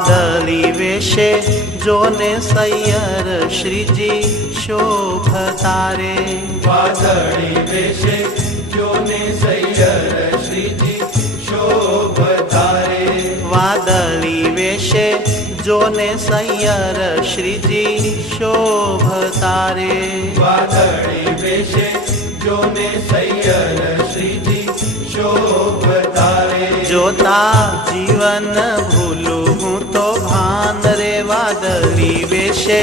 વાદળી વેશે જોને સૈયર શ્રીજી શોભતા રે. વાદળી વેશે જોને સૈયર શ્રીજી શોભતા રે. વાદળી વેશે જોને સૈયર શ્રીજી શોભતા રે. વાદળી વેશે જોને સૈયર શ્રીજી શોભતા રે. જોતા જીવન ભૂલું હું તો ભાન રે. વાદળી વેશે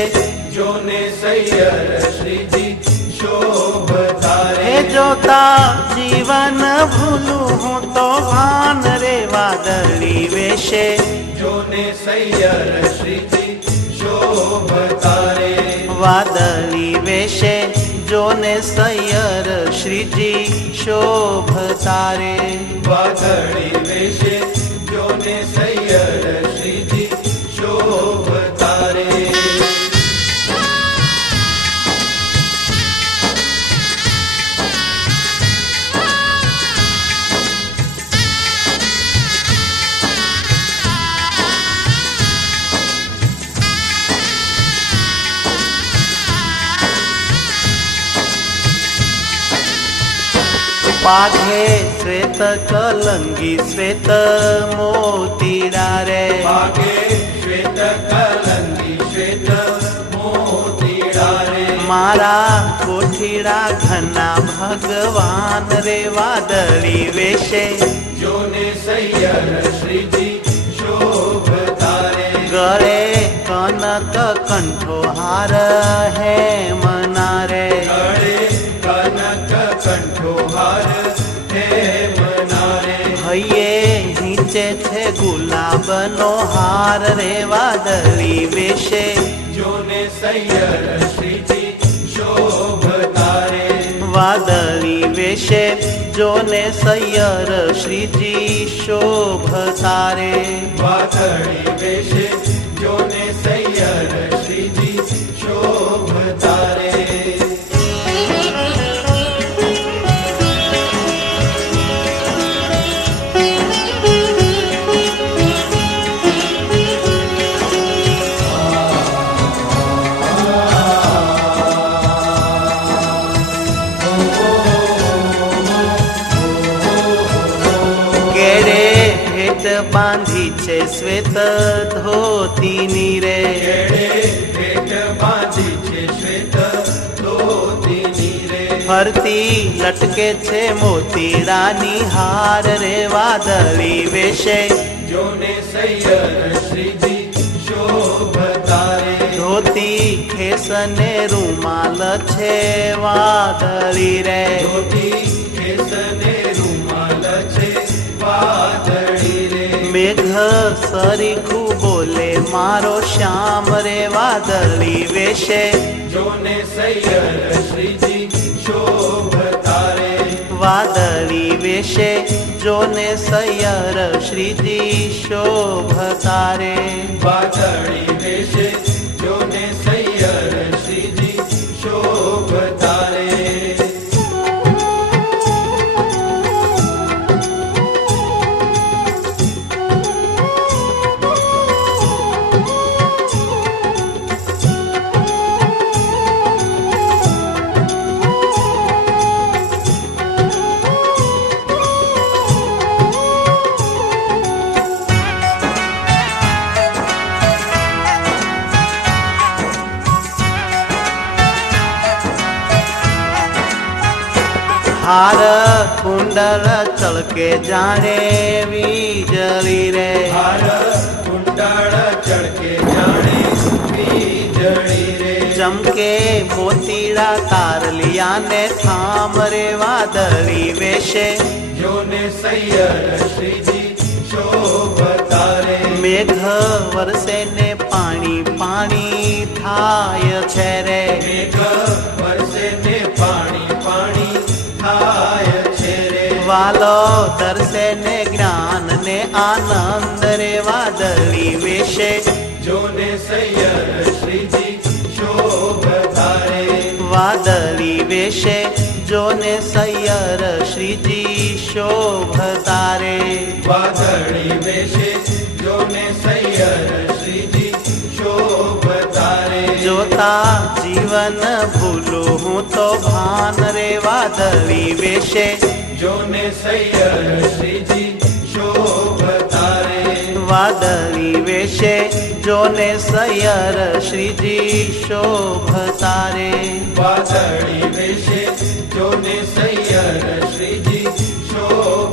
જોને સૈયર શ્રીજી શોભતા રે. હે જોતા જીવન ભૂલું હું તો ભાન રે. વાદળી વેશે જોને સૈયર શ્રીજી શોભતા રે. વાદળી વેશે જોને સૈયર શ્રીજી શોભતા રે. વાદળી વેશે જોને સૈયર શ્રીજી શોભતા રે. પાઘે શ્વેત કલંગી શ્વેત મોતીડા રે. પાગે શ્વેત કલંગી શ્વેત મોતીડા રે. મારા કોઠીડા ઘના ભગવાન રે. વાદળી વેશે જોને સૈયર શ્રીજી શોભતા રે. ગળે કનક કંઠો હાર હે મના રે. ગળે કનક કંઠો હાર હે મના રે. હૈયે નીચે છે ગુલાબનો હાર રે. વાદળી વેશે જોને સૈયર શ્રીજી શોભતા રે. વાદળી વેશે જોને સૈયર શ્રીજી શોભતા રે. વાદળી વેશે જોને સૈયર શ્રીજી શોભતા રે. કેડે ભેટ બાંધી છે શ્વેત ધોતીની રે. કેડે ભેટ બાંધી છે શ્વેત ધોતીની રે. ફરતી લટકે છે મોતીડાની હાર રે. વાદળી વેશે જોને સૈયર શ્રીજી શોભતા રે. ધોતી ખેસને રૂમાલ છે વાદળી રે. ધોતી કેસને રૂમાલ છે વાદળી રે. મેઘ સરીખું બોલે મારો શ્યામ રે. વાદળી વેશે જોને સૈયર શ્રીજી શોભતા રે. વાદળી વેશે જોને સૈયર શ્રીજી શોભતા રે. વાદળી વેશે જોને સૈયર શ્રીજી શોભતા રે. હાર કુંડળ ચળકે જાણે વીજળી રે. હાર કુંડળ ચળકે જાણે વીજળી રે. ચમકે મોતીડા તારલિયાને થામ રે. વાદળી વેશે જોને સૈયર શ્રીજી શોભતા રે. મેઘ વરસે ને પાણી પાણી થાય છે રે. મેઘ વરસે ને પાણી પાણી થાય છે રે. વાલો દર્શે ને જ્ઞાન ને આનંદ રે. વાદળી વેશે જોને સૈયર શ્રીજી શોભતા રે. વાદળી વેશે જોને સૈયર શ્રીજી શોભતા રે. વાદળી વેશે જોને સૈયર જોતા જીવન ભૂલું હું તો ભાન રે વાદળી વેશે જોને સૈયર શ્રીજી શોભતા રે વાદળી વેશે જોને સૈયર શ્રીજી શોભતા રે વાદળી વેશે જોને સૈયર શ્રીજી શોભતા